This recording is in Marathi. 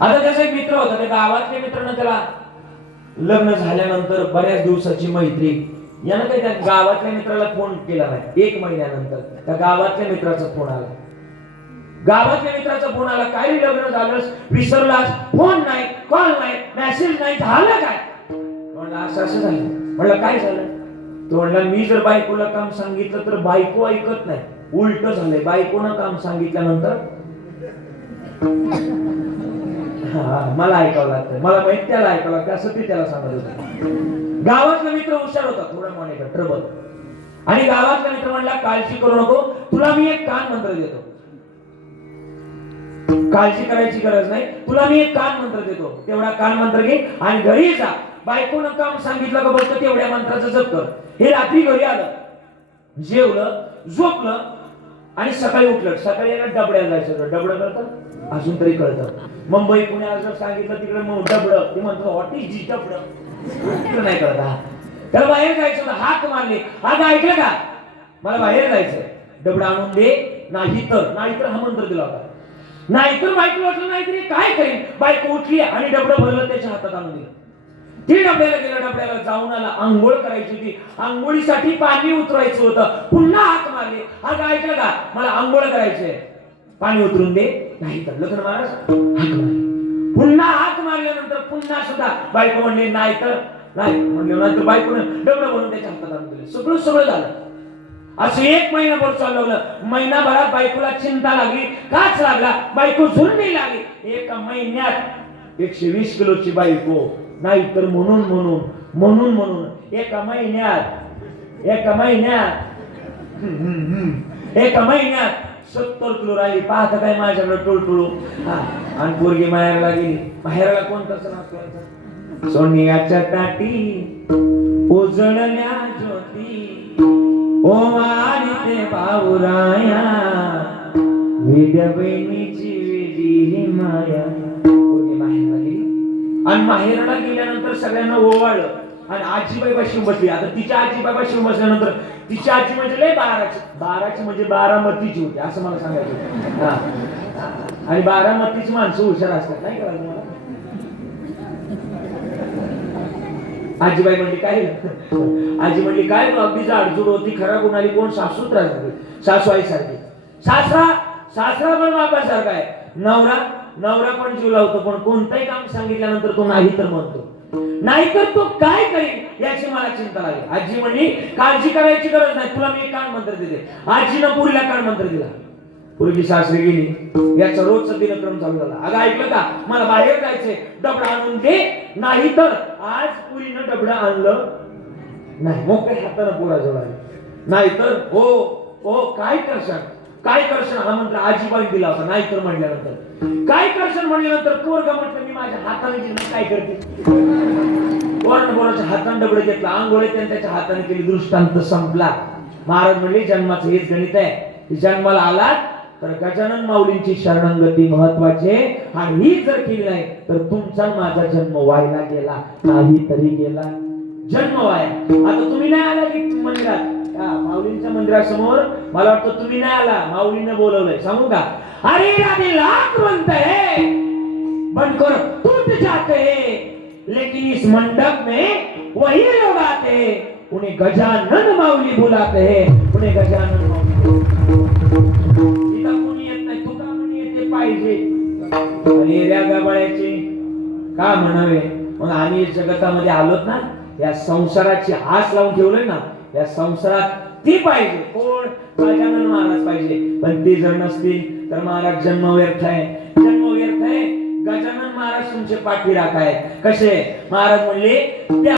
आता त्याचा एक मित्र होता त्या गावातल्या मित्रानं त्याला लग्न झाल्यानंतर बऱ्याच दिवसाची मैत्री. यानं काही त्या गावातल्या मित्राला फोन केला नाही. एक महिन्यानंतर त्या गावातल्या मित्राचा फोन आला. गावातल्या मित्राचा फोन आला. काही लग्न झालंस विसरलास फोन नाही कॉल नाही मेसेज नाही. झालं काय? म्हणलं असं असं झालं. म्हणलं काय झालं? तो म्हणला मी जर बायकोला काम सांगितलं तर बायको ऐकत नाही. उलट झालंय. बायकोनं काम सांगितल्यानंतर मला ऐकावं लागतं मला माहीत त्याला ऐकावं लागतं असं ते त्याला सांगत होते. गावातला मित्र हुशार होता. थोडा माने ट्रबल आणि गावातला मित्र म्हणला काळजी करू नको. तुला मी एक कान मंत्र देतो. काळजी करायची गरज नाही. तुला मी एक कान मंत्र देतो. तेवढा कान मंत्र घे आणि घरी जा. बायकोनं काम सांगितलं का बघ तेवढ्या मंत्राचं जप कर. हे रात्री घरी आलं. जेवलं झोपलं आणि सकाळी उठलं. सकाळी याला जायचं डबड डबडं अजून तरी कळतं. मुंबई पुण्याला जर सांगितलं तिकडे मग डबड. ते म्हणतो व्हॉट इज जी डबड? तिकडे नाही कळत. हा. त्याला बाहेर जायचं होतं हाक मारले. आता ऐकलं का? मला बाहेर जायचंय. डबड आणून दे. नाही तर नाही तर हा मंत्र दिला होता. नाहीतर बायको वाटलं नाहीतरी काय करीन? बायको उठली आणि डबडं भरलं त्याच्या हातात आणून दिलं. ती डबड्याला गेलं डबड्याला जाऊन आला. आंघोळ करायची होती. आंघोळीसाठी पाणी उतरायचं होतं. पुन्हा हात मारले. हा ऐकलं का? मला आंघोळ करायचंय. पाणी उतरून दे. नाही तर लग्न मार. पुन्हा हात मारल्यानंतर पुन्हा सुद्धा बायको म्हणले नाही तर नाही. म्हणले नंतर बायकोनं डबडं भरून त्याच्या हातात आणून दिले. सगळं सगळं झालं. असं एक महिनाभर चालवलं महिनाभरात बायकोला चिंता लागली. काच लागला. बायको झुंडी लागली. एका महिन्यात एकशे वीस किलोची बायको. नाही तर म्हणून म्हणून म्हणून म्हणून. एका महिन्यात एका महिन्यात एका महिन्यात सत्तर किलो राहिली. पाहता काय माझ्याकडे टोळटोळू? आणि पोरगी माहेरला गेली. माहेरला कोणता सण असतो सोनियाच्या ताटी उजळल्या ज्योती. ओ ते बाबुराया विद्या बहिणीची वेडी माया. पोरगी माहेरला गेली. आणि माहेरला गेल्यानंतर सगळ्यांना ओवाळलं. आणि आजीबाई पाशी बसली. आता तिच्या आजीबाई पाशी बसल्यानंतर तिची आजी म्हणजे लय बाराची बाराची म्हणजे बारामतीची होती असं मला सांगायचं हा. आणि बारामतीची माणसं हुशार असतात नाही का तुम्हाला आजीबाई म्हणली काय आजी म्हणली काय अगदी जाडजूड होती खराब होणारी कोण? सासू त्रास सासू आई सारखी सासरा सासरा पण बापासारखा आहे. नवरा नवरा पण जीव लावतो पण कोणतंही काम सांगितल्यानंतर तो नाही तर म्हणतो. नाहीतर तो काय करेल याची मला चिंता लागेल आजी म्हणे काळजी करायची गरज नाही. तुला मी कान मंत्र देते आजीनं पुरीला कान मंत्र दिला. पूर्वी सासरी गेली. याचा रोजचा दिनक्रम चालू झाला. अगं ऐकलं का? मला बाहेर जायचंय. डबडा आणून दे. नाही तर आज पुरीनं डबडा आणलं नाही. मोकळ्या हातानं पोराजवळ आले. नाहीतर हो हो काय करशाल? काय कर्षण हा मंत्र आजीबाई दिला होता नाही तर म्हणल्यानंतर. काय कर्षण म्हणल्यानंतर? पोरगा म्हटलं मी माझ्या हाताने दिलं काय करते? पोरानं पोराच्या हाताने डबडे घेतला? आंघोळे त्याने त्याच्या हाताने केली दृष्टांत संपला. महाराज म्हणले जन्माचं हेच गणित आहे. जन्माला आलात तर गजानन माऊलींची शरणंगती महत्वाची आहे. आणि ही जर केली नाही तर तुमचा माझा जन्म व्हायला गेला नाही तरी गेला. जन्म व्हाय आता तुम्ही नाही आला की मंदिरात. हा, माऊलींच्या मंदिरासमोर मला वाटतं तुम्ही नाही आला. माऊलीनं बोलवलंय. सांगू का? अरे राधे लाख म्हणत है. बनकर टूट जाते लेकिन इस मंडप में वही लोग आते हैं. उन्हें गजानन माऊली बुलाते हैं. उन्हें गजानन माऊली कोणी येत नाही तुका येते पाहिजे. आणि गबाळ्याचे का म्हणावे? मग आम्ही जगतामध्ये आलोत ना या संसाराची हास लावून ठेवलोय ना या संसारात ती पाहिजे. कोण? गजानन महाराज पाहिजे. पण ती जर नसतील तर महाराज जन्म व्यर्थ आहे. जन्म व्यर्थ आहे. गजानन महाराज तुमचे पाठी राखाय कसे? महाराज म्हणले त्या